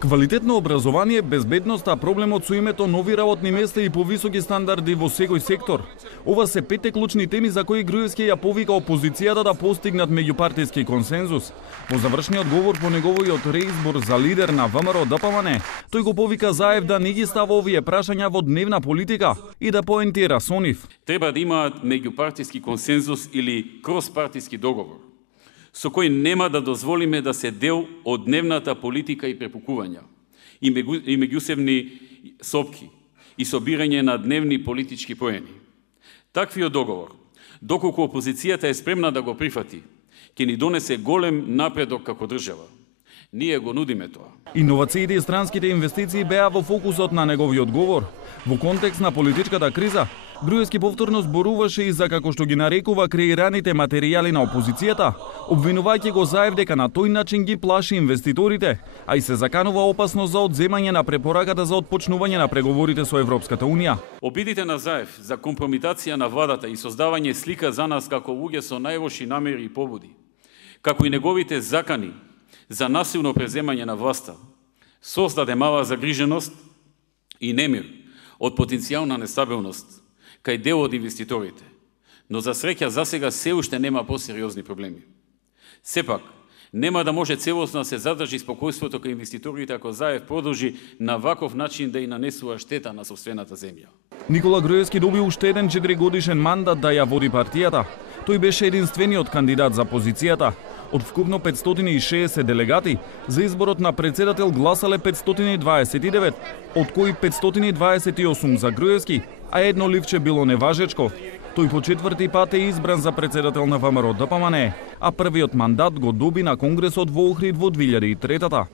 Квалитетно образование, безбедност, а проблемот со името нови работни места и повисоки стандарди во секој сектор. Ова се 5 клучни теми за кои Груевски ја повика опозицијата да постигнат меѓупартиски консензус. Во завршниот говор по неговиот реизбор за лидер на ВМРО ДПМН, тој го повика Заев да не ги става овие прашања во дневна политика и да поентира со нив. Треба да имаат меѓупартиски консензус или кроспартиски договор, со кој нема да дозволиме да се дел од дневната политика и препукувања, и меѓусебни сопки, и собирање на дневни политички поени. Таквиот договор, доколку опозицијата е спремна да го прифати, ќе ни донесе голем напредок како држава. Ние го нудиме тоа. Иновациите и странските инвестиции беа во фокусот на неговиот говор. Во контекст на политичката криза, Груевски повторно зборуваше и за како што ги нарекува креираните материјали на опозицијата, обвинувајќи го Заев дека на тој начин ги плаши инвеститорите, а и се заканува опасност за одземање на препораката за отпочнување на преговорите со Европската Унија. Обидите на Заев за компрометација на владата и создавање слика за нас како луѓе со најлоши намери и побуди, како и неговите закани за насилно преземање на власта, создаде мала загриженост и немир од потенцијална нестабилност кај дел од инвеститорите, но за среќа засега се уште нема посериозни проблеми. Сепак, нема да може целосно да се задржи спокојството кај инвеститорите ако Заев продолжи на ваков начин да и нанесува штета на сопствената земја. Никола Груевски доби уште еден 4-годишен мандат да ја води партијата. Тој беше единствениот кандидат за позицијата. Од вкупно 560 делегати, за изборот на председател гласале 529, од кои 528 за Груевски, а едно ливче било неважечко. Тој по 4ти пат е избран за председател на ВМРО ДПМН, а првиот мандат го доби на Конгресот во Охрид во 2003-та.